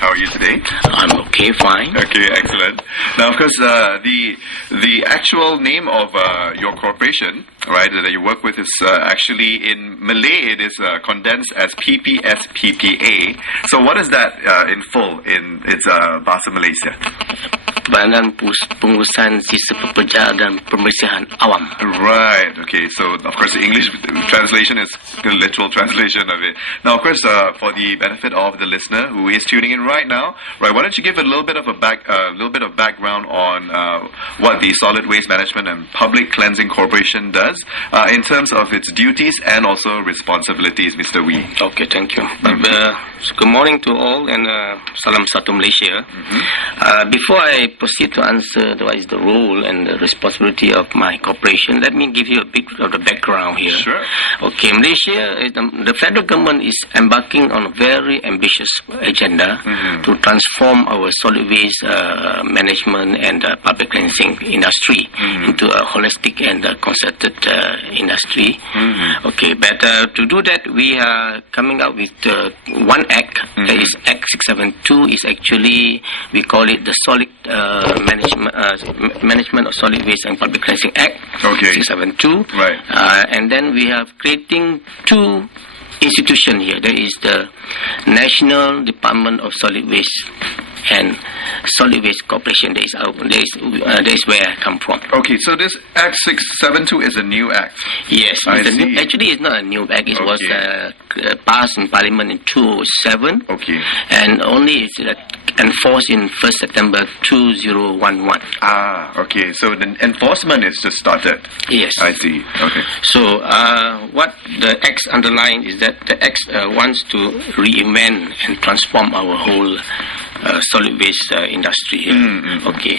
How are you today? I'm okay, fine. Okay, excellent. Now, of course, the actual name of your corporation, right, that you work with is actually in Malay. It is condensed as ppsppa. So, what is that in full in its Bahasa Malaysia? Badan Pengurusan Sisa Pekerja dan Pembersihan Awam. Right. Okay. So, of course, the English translation is the literal translation of it. Now, of course, for the benefit of the listener who is tuning in right now, right, why don't you give a little bit of background on what the Solid Waste Management and Public Cleansing Corporation does in terms of its duties and also responsibilities, Mr. Wee. Okay, thank you. Good morning to all and salam satu Malaysia. Before I proceed to answer what is the role and the responsibility of my corporation, let me give you a bit of the background here. Sure. Okay, Malaysia, the federal government is embarking on a very ambitious agenda to transform our solid waste management and public cleansing industry into a holistic and concerted industry. Okay, but to do that, we are coming out with one act. That is Act 672. Is actually, we call it the Solid Management of Solid Waste and Public Cleansing Act. Okay. 672. Right. And then we have creating two institution here. There is the National Department of Solid Waste and Solid Waste Corporation. That is where I come from. Okay, so this Act 672 is a new act. Yes, see. Actually it's not a new act. It was passed in Parliament in 2007. Okay. And only it's enforced in 1st September 2011. Ah, okay. So the enforcement is just started. Yes. I see. Okay. So what the Act underlines is that the Act wants to reinvent and transform our whole solid waste industry. Okay.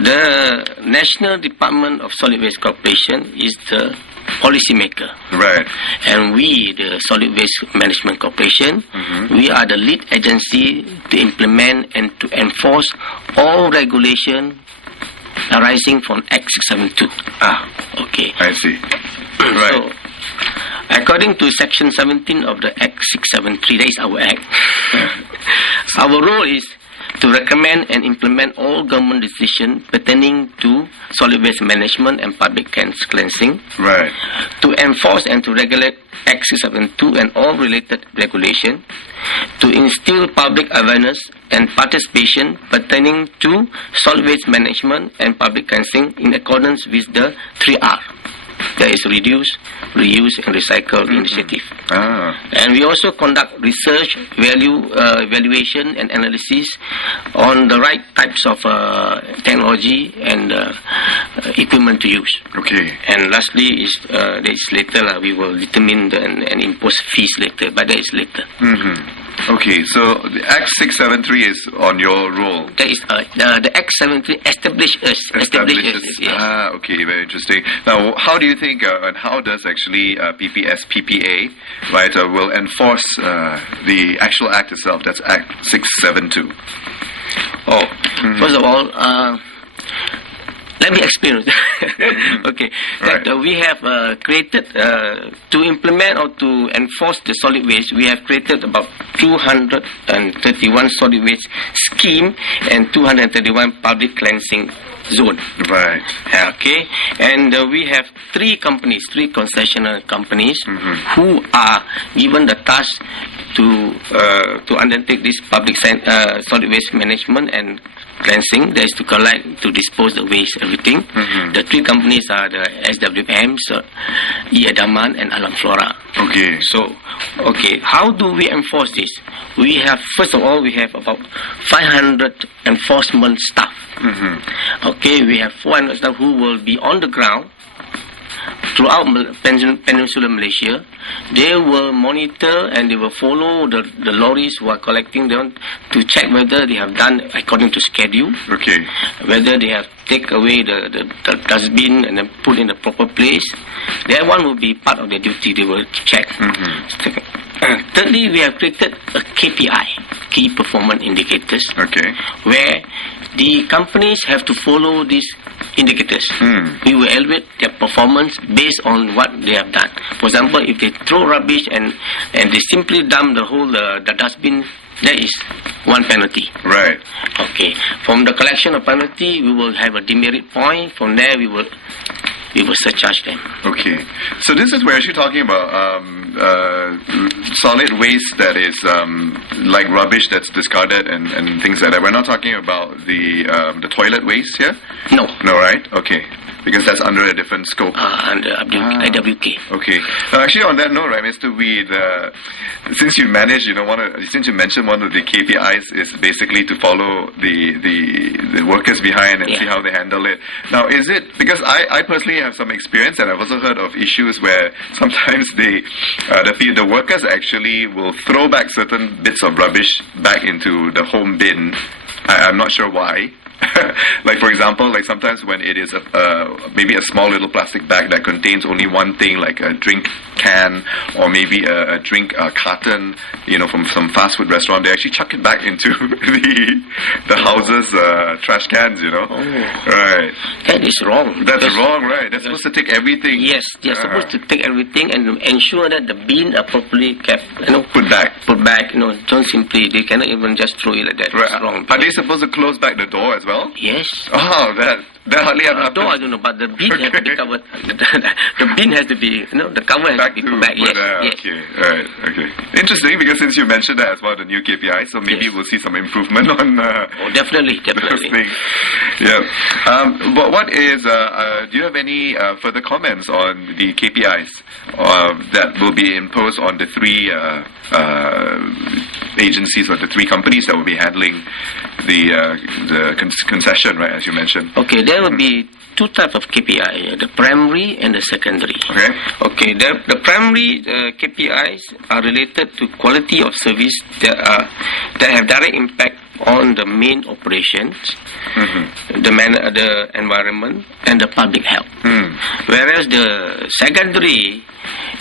The National Department of Solid Waste Corporation is the policymaker. Right. And we, the Solid Waste Management Corporation, we are the lead agency to implement and to enforce all regulation arising from Act 672. Ah. Okay. I see. Right. So, according to Section 17 of the Act 673, that is our Act, our role is to recommend and implement all government decisions pertaining to solid waste management and public cleansing. Right. To enforce and to regulate Act 672 and all related regulation. To instill public awareness and participation pertaining to solid waste management and public cleansing in accordance with the 3R. That is reduce, reuse and recycle initiative. And we also conduct research, evaluation and analysis on the right types of technology and equipment to use. Okay. And lastly, that is later, we will determine and impose fees later, but that is later. Okay, so the Act 673 is on your role. That is the Act 73 establishes. Yes. Ah, okay, very interesting. Now, how do you think and how does actually ppsppa, right, will enforce the actual act itself? That's Act 672. First of all, let me explain. Okay. Right. That we have created to implement or to enforce the solid waste. We have created about 231 solid waste scheme and 231 public cleansing zone. Right. Okay. And we have three concessional companies who are given the task to undertake this public solid waste management and cleansing. That is to collect, to dispose the waste, everything. The three companies are the SWM, Adaman and Alam Flora. Okay. So, how do we enforce this? We have, first of all, we have about 500 enforcement staff. Okay, we have 400 staff who will be on the ground throughout Peninsular Malaysia. They will monitor and they will follow the lorries who are collecting them to check whether they have done according to schedule. Okay. Whether they have taken away the dustbin and then put in the proper place. That one will be part of their duty. They will check. Thirdly, we have created a KPI, Key Performance Indicators. Okay. Where the companies have to follow these indicators. We will evaluate their performance based on what they have done. For example, if they throw rubbish and they simply dump the whole the dustbin, there is one penalty. Right. Okay. From the collection of penalty, we will have a demerit point. From there, we will surcharge them. Okay. So this is we're actually talking about solid waste that is like rubbish that's discarded and things like that. We're not talking about the toilet waste here? No. No, right? Okay. Because that's under a different scope. Under IWK. Okay. Now, actually, on that note, right, Mr. Wee, since you manage, since you mentioned one of the KPIs is basically to follow the workers behind and see how they handle it. Now, is it because I personally have some experience, and I've also heard of issues where sometimes the workers actually will throw back certain bits of rubbish back into the home bin. I'm not sure why. Like, for example, like sometimes when it is maybe a small little plastic bag that contains only one thing, like a drink can or maybe a drink carton, from some fast food restaurant, they actually chuck it back into the house's trash cans, Oh. Right. That is wrong. That's wrong, right? They're supposed to take everything. Yes, they're supposed to take everything and ensure that the bin are properly kept, Put back. Don't simply, they cannot even just throw it like that. Right. It's wrong. Are they supposed to close back the door as well? Yes. Oh, that hardly ever happens. Door, I don't know, but the bin has to be covered. The bin has to be, the cover has to be put back. Yes. Okay, right, okay. Interesting, because since you mentioned that as one of the new KPIs, so maybe we'll see some improvement on definitely. those things. Yeah. But what is, do you have any further comments on the KPIs that will be imposed on the three agencies or the three companies that will be handling the concession, right, as you mentioned? Okay, there will be two types of KPI, the primary and the secondary. Okay, the primary KPIs are related to quality of service that have direct impact on the main operations, the environment, and the public health. Whereas the secondary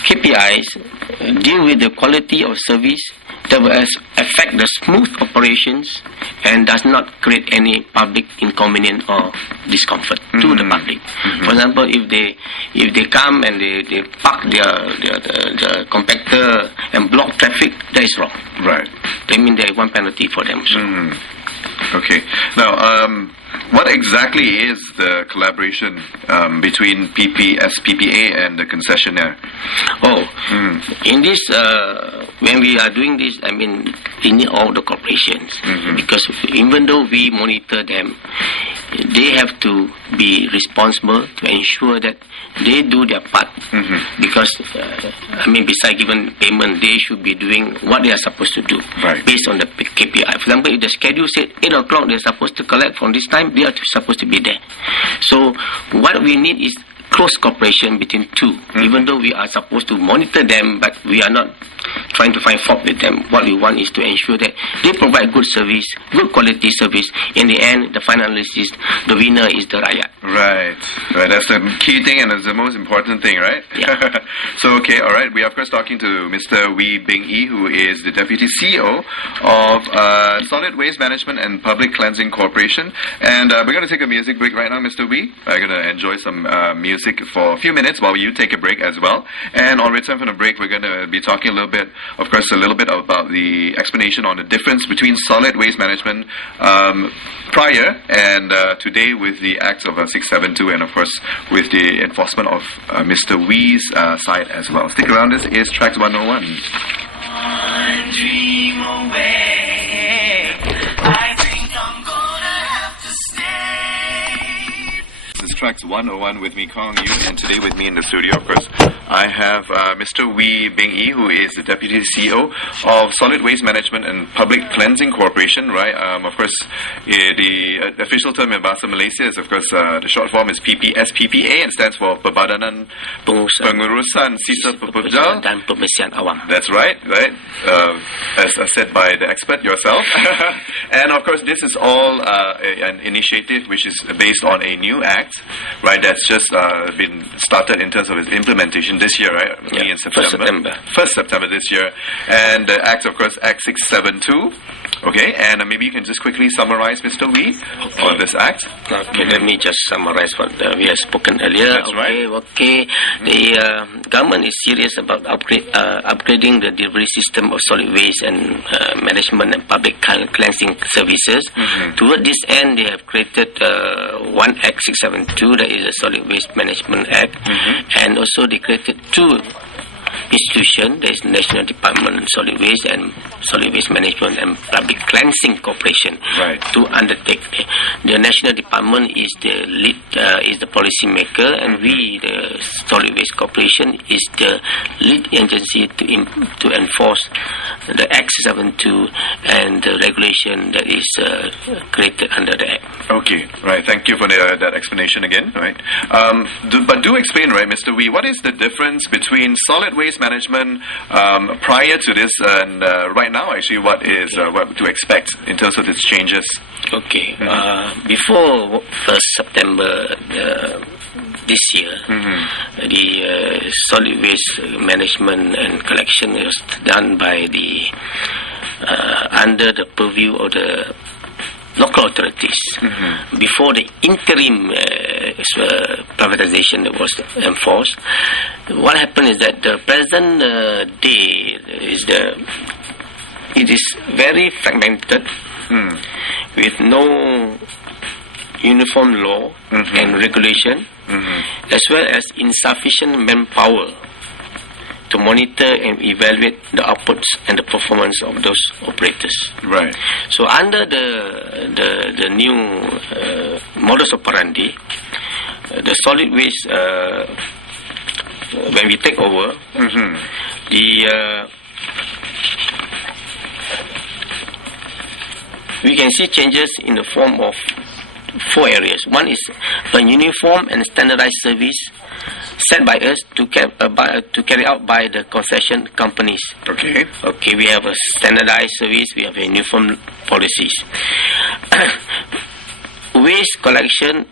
KPIs deal with the quality of service that will affect the smooth operations and does not create any public inconvenience or discomfort to the public. For example, if they come and they park their compactor and block traffic, that is wrong. Right. They mean there is one penalty for them. So. Okay. Now, what exactly is the collaboration between ppsppa and the concessionaire? In this, when we are doing this, I mean, in all the corporations, because even though we monitor them, they have to be responsible to ensure that they do their part. Because, besides giving payment, they should be doing what they are supposed to do based on the KPI. For example, if the schedule said 8 o'clock, they're supposed to collect from this time, they are supposed to be there. So, what we need is close cooperation between two. Even though we are supposed to monitor them, but we are not trying to find fault with them. What we want is to ensure that they provide good service, good quality service. In the end, the final analysis, the winner is the rakyat. Right. That's the key thing and that's the most important thing, right? Yeah. So, okay, all right. We are, of course, talking to Mr. Wee Bing Yi, who is the Deputy CEO of Solid Waste Management and Public Cleansing Corporation. And we're going to take a music break right now, Mr. Wee. We're going to enjoy some music for a few minutes while you take a break as well. And on return from the break, we're going to be talking a little bit about the explanation on the difference between solid waste management prior and today with the acts of 672 and of course with the enforcement of Mr. Wee's side as well. Stick around, this is TRAXX 101. One dream away, I think I'm gonna have to stay. This is TRAXX 101 with me, Kong Yu, and today with me in the studio, of course, I have Mr. Wee Bing Yi, who is the Deputy CEO of Solid Waste Management and Public Cleansing Corporation, right? Of course, the official term in Bahasa Malaysia is, of course, the short form is ppsppa and stands for Perbadanan Pengurusan Sisa Pekerja dan Pembersihan Awam. That's right? As said by the expert yourself. And of course, this is all an initiative which is based on a new act, right? That's just been started in terms of its implementation this year, right? Only in September. 1st September this year. And the act, of course, Act 672. Okay, and maybe you can just quickly summarize, Mr. Wee, on this act. Okay, let me just summarize what we have spoken earlier. That's right. Okay. The government is serious about upgrading the delivery system of solid waste and management and public cleansing services. Toward this end, they have created one Act 672, that is the Solid Waste Management Act, and also they created two institution, there is National Department of Solid Waste and Solid Waste Management and Public Cleansing Corporation to undertake. The National Department is the lead, is the policy maker, and we, the Solid Waste Corporation, is the lead agency to enforce the Act 72 and the regulation that is created under the Act. Okay, right. Thank you for that explanation again. Right. But do explain, right, Mr. Wee, what is the difference between solid waste management prior to this and right now? Actually, what to expect in terms of its changes? Okay. Before 1st September this year, the solid waste management and collection was done by the under the purview of the local authorities. Before the interim privatization that was enforced, what happened is that the present day it is very fragmented, with no uniform law and regulation, as well as insufficient manpower to monitor and evaluate the outputs and the performance of those operators. Right. So under the new modus operandi, the solid waste, when we take over, we can see changes in the form of 4 areas. One is a uniform and standardized service set by us to carry out by the concession companies. Okay. Okay, we have a standardized service, we have a uniform policies. Waste collection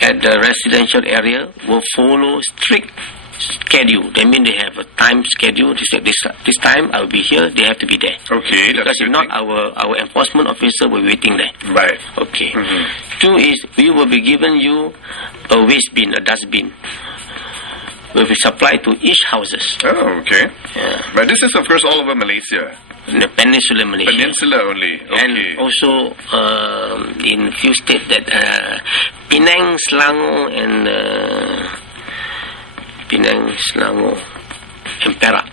at the residential area will follow strict schedule. That means they have a time schedule. They say this time I will be here, they have to be there. Okay, because if not, our enforcement officer will be waiting there. Right. Okay. 2 is we will be giving you a waste bin, a dustbin, will be supplied to each houses. Oh, okay. But this is, of course, all over Malaysia. In the Peninsular Malaysia. Peninsula only. Okay. And also in few states that Penang, Selangor,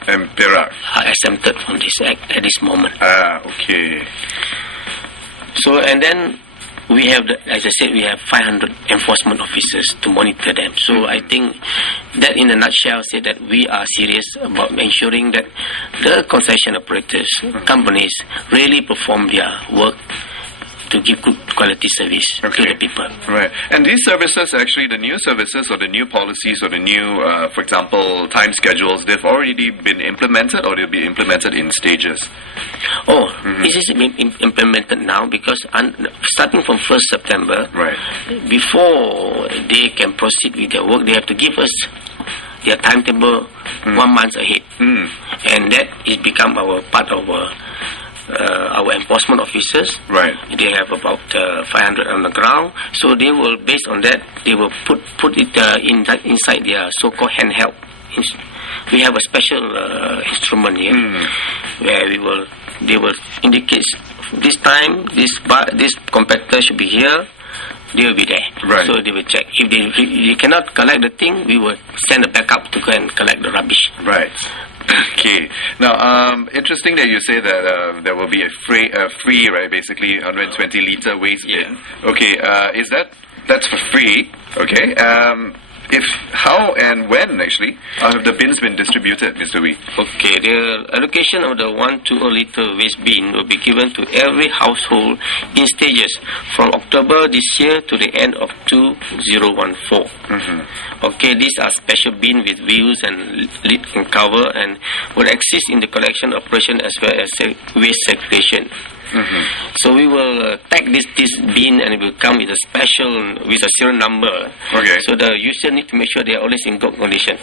and Perak are exempted from this act at this moment. Okay. So, and then we have, as I said, we have 500 enforcement officers to monitor them. So I think that in a nutshell say that we are serious about ensuring that the concession operators, companies really perform their work to give good quality service to the people. Right. And these services, actually, the new services or the new policies or the new, for example, time schedules, they've already been implemented or they'll be implemented in stages? This is being implemented now because starting from 1st September, before they can proceed with their work, they have to give us their timetable 1 month ahead. And that is become our part of our enforcement officers. Right. They have about 500 on the ground. So they will, based on that, they will put it inside their so-called handheld. We have a special instrument here where they will indicate this time this compactor should be here. They will be there. Right. So they will check. If they cannot collect the thing, we will send a backup to go and collect the rubbish. Right. Okay. Now, interesting that you say that there will be a free, right? Basically, 120 liter waste bin. Okay. That's for free? Okay. How and when actually have the bins been distributed, Mr. Wee? Okay, the allocation of the 120 liter waste bin will be given to every household in stages from October this year to the end of 2014. Okay, these are special bin with wheels and lid and cover and will assist in the collection operation as well as waste segregation. So we will tag this bin and it will come with a serial number. Okay. So the user need to make sure they are always in good condition.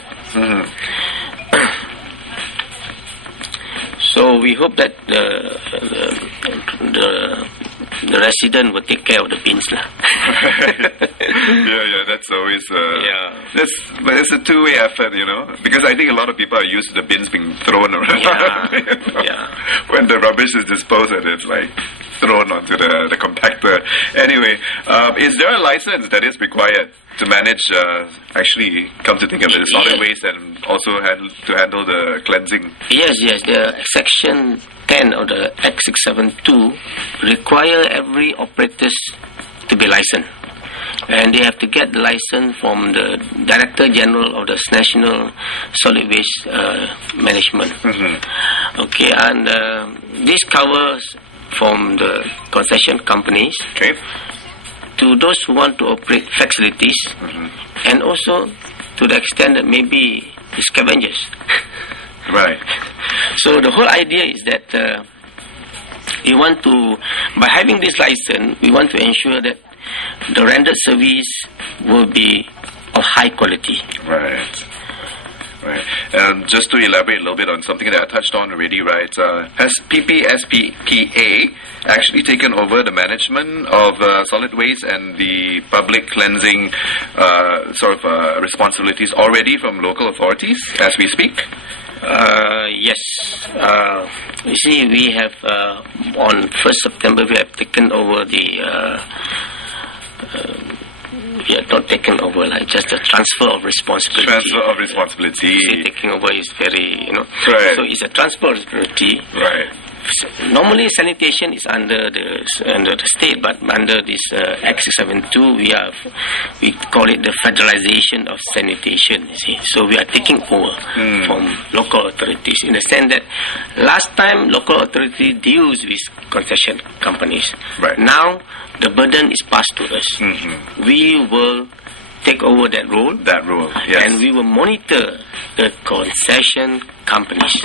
So So we hope that the resident will take care of the bins lah. Yeah, that's always but it's a two-way effort, because I think a lot of people are used to the bins being thrown around. When the rubbish is disposed and it's like thrown onto the compactor. Anyway, is there a license that is required to manage, actually, come to think of it, solid waste and also to handle the cleansing? Yes, the Section 10 of the Act 672 require every operators to be licensed. And they have to get the license from the Director General of the National Solid Waste Management. Okay, and this covers from the concession companies to those who want to operate facilities, and also to the extent that maybe the scavengers. Right. So the whole idea is that we want to, by having this license, we want to ensure that the rendered service will be of high quality. Right. And just to elaborate a little bit on something that I touched on already, right? Has ppsppa actually taken over the management of solid waste and the public cleansing responsibilities already from local authorities as we speak? Yes. You see, we have on 1st September we have taken over the. We are not taken over, like just a transfer of responsibility. Transfer of responsibility. See, taking over is very, Right. So it's a transfer of responsibility. Right. Normally, sanitation is under the state, but under this Act 672, we call it the federalization of sanitation. You see, so we are taking over from local authorities in the sense that last time local authority deals with concession companies. Right. Now the burden is passed to us. We will take over that role. Yes. And we will monitor the concession companies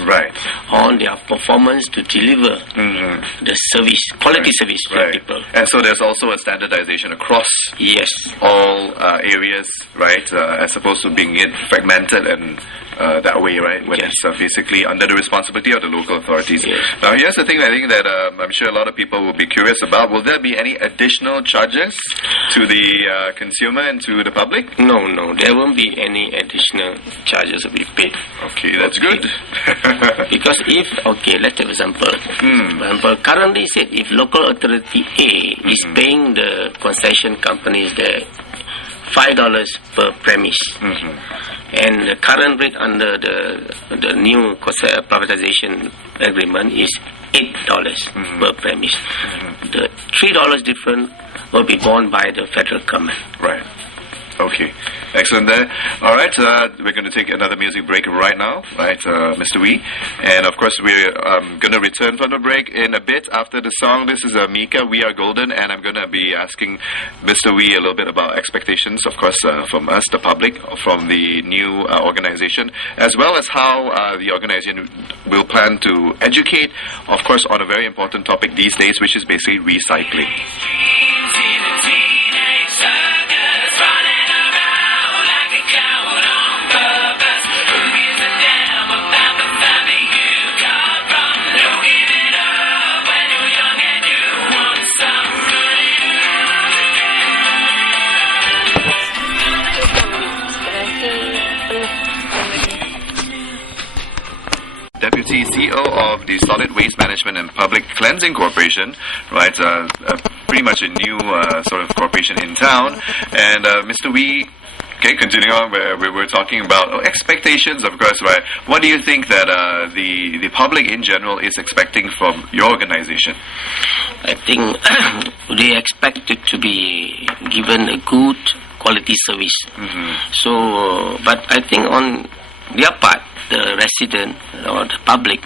on their performance to deliver the service, quality service for people. And so there's also a standardization across all areas, right? As opposed to being fragmented and that way, right? When it's basically under the responsibility of the local authorities. Now, here's the thing I think that I'm sure a lot of people will be curious about. Will there be any additional charges to the consumer and to the public? No, there won't be any additional charges to be paid. Okay, that's good. Because let's take example. Currently said if local authority A is paying the concession companies the $5 per premise, and the current rate under the new privatization agreement is $8 per premise. The $3 difference will be borne by the federal government. Right. Okay. Excellent there. All right, we're going to take another music break right now, right, Mr. Wee. And of course, we're going to return from the break in a bit after the song. This is Mika, We Are Golden, and I'm going to be asking Mr. Wee a little bit about expectations, of course, from us, the public, from the new organization, as well as how the organization will plan to educate, of course, on a very important topic these days, which is basically recycling. Deputy CEO of the Solid Waste Management and Public Cleansing Corporation, right? Pretty much a new sort of corporation in town. And Mr. Wee, continuing on where we were talking about expectations, of course, right? What do you think that the public in general is expecting from your organization? I think they expect it to be given a good quality service. So, but I think on their part, the resident or the public,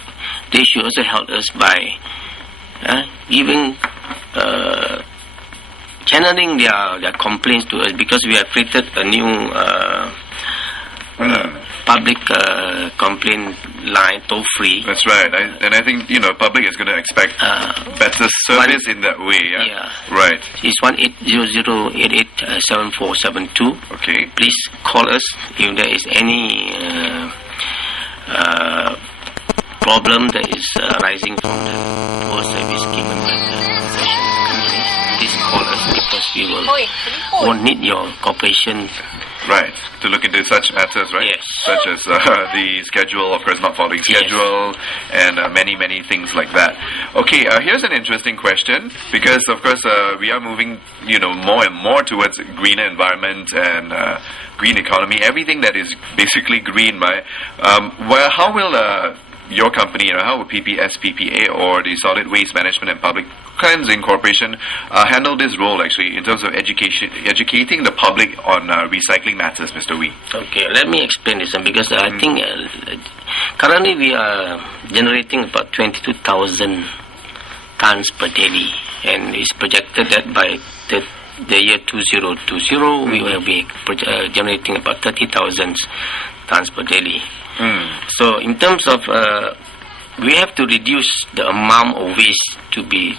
they should also help us by giving, channeling their complaints to us, because we have created a new public complaint line, toll free. That's right, and I think public is going to expect better service in that way. Yeah. Right. It's 1-800-887472. Okay. Please call us if there is any problem that is arising from the poor service given by the concession companies. Please call us because we won't need your cooperation. Right, to look into such matters, right? Yes. Such as the schedule, of course, not following schedule, and many, many things like that. Okay, here's an interesting question, because, of course, we are moving, more and more towards greener environment and green economy, everything that is basically green, right? How will your company, how will ppsppa or the Solid Waste Management and Public Cleansing Corporation handle this role, actually, in terms of educating the public on recycling matters, Mr. Wee? Okay, let me explain this, because I think currently we are generating about 22,000 tons per daily, and it's projected that by the year 2020 we will be generating about 30,000 tons per daily. So in terms of we have to reduce the amount of waste to be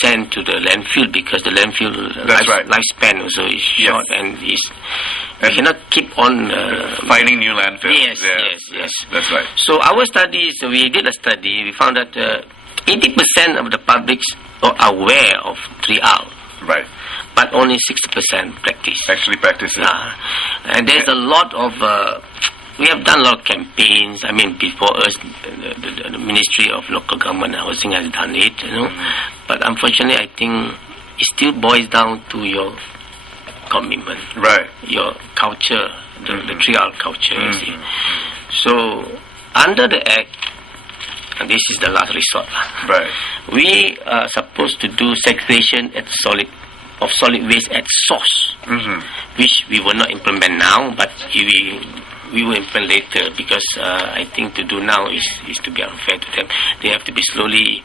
sent to the landfill, because the landfill lifespan also is short, and we cannot keep on finding new landfills. Yes. That's right. So our studies, we did a study. We found that 80% of the public are aware of 3R. Right. But only 60% practice. Actually practice it. And there's a lot of we have done a lot of campaigns. I mean, before us, the Ministry of Local Government and Housing has done it, But unfortunately, I think it still boils down to your commitment, right? Your culture, the 3R culture, you see. So, under the Act, and this is the last resort, right? We are supposed to do segregation at solid waste at source, which we will not implement now, but we will implement later, because I think to do now is to be unfair to them. They have to be slowly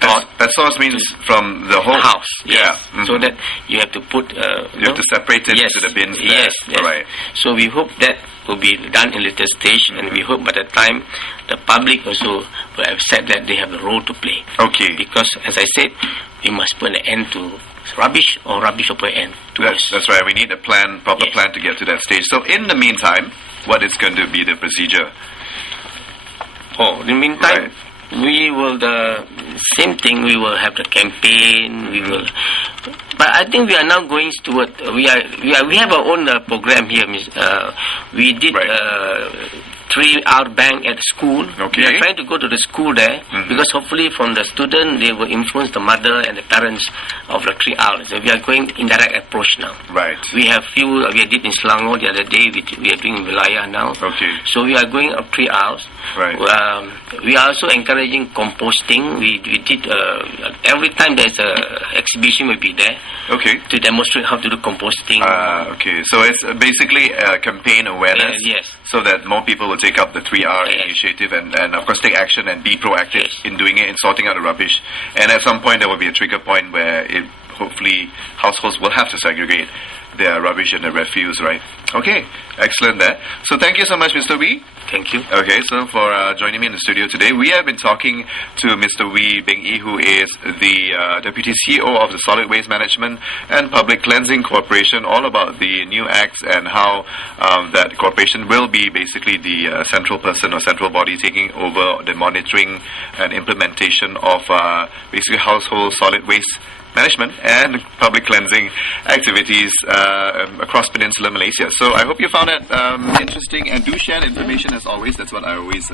taught. That source means from the whole house, yes. So that you have to put you have to separate it into the bins. Yes. Right. So we hope that will be done in later stage, and we hope by the time the public also will have said that they have a role to play. Okay. Because as I said, we must put an end to rubbish, or rubbish will put an end to us. That's right. We need a proper plan to get to that stage. So in the meantime, what is going to be the procedure? In the meantime, we will the same thing. We will have the campaign. We will, but I think we are now going toward. We have our own program here. We did 3R bank at school. Okay. We are trying to go to the school there, because hopefully from the student they will influence the mother and the parents of the 3R. So we are going indirect approach now. Right. We have we did in Selangor the other day. We are doing in Wilayah now. Okay. So we are going up 3Rs. Right. We are also encouraging composting. We did every time there's a exhibition will be there. Okay. To demonstrate how to do composting. Okay. So it's basically campaign awareness. Yes. So that more people will take up the 3R initiative and of course take action and be proactive in doing it, in sorting out the rubbish. And at some point there will be a trigger point where hopefully households will have to segregate their rubbish and their refuse, right? Okay, excellent there. So thank you so much, Mr. Wee. Thank you. Okay, so for joining me in the studio today, we have been talking to Mr. Wee Beng Yi, who is the Deputy CEO of the Solid Waste Management and Public Cleansing Corporation, all about the new acts and how that corporation will be basically the central person or central body taking over the monitoring and implementation of basically household solid waste management and public cleansing activities across Peninsular Malaysia. So I hope you found that interesting, and do share the information as always. That's what I always